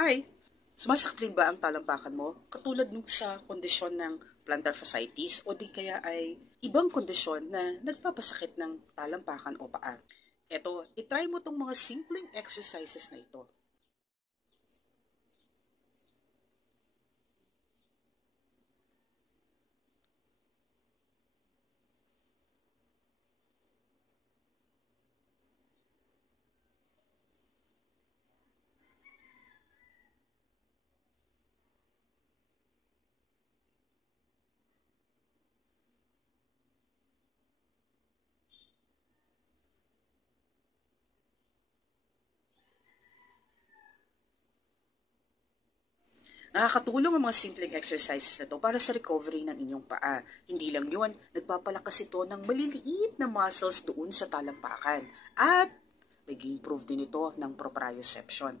Hi! Sumasakit rin ba ang talampakan mo? Katulad nung sa kondisyon ng plantar fasciitis o di kaya ay ibang kondisyon na nagpapasakit ng talampakan o paa? Eto, itry mo tong mga simpleng exercises na ito. Nakakatulong ang mga simpleng exercises na to para sa recovery ng inyong paa. Hindi lang yun, nagpapalakas ito ng maliliit na muscles doon sa talampakan. At nag-improve din ito ng proprioception.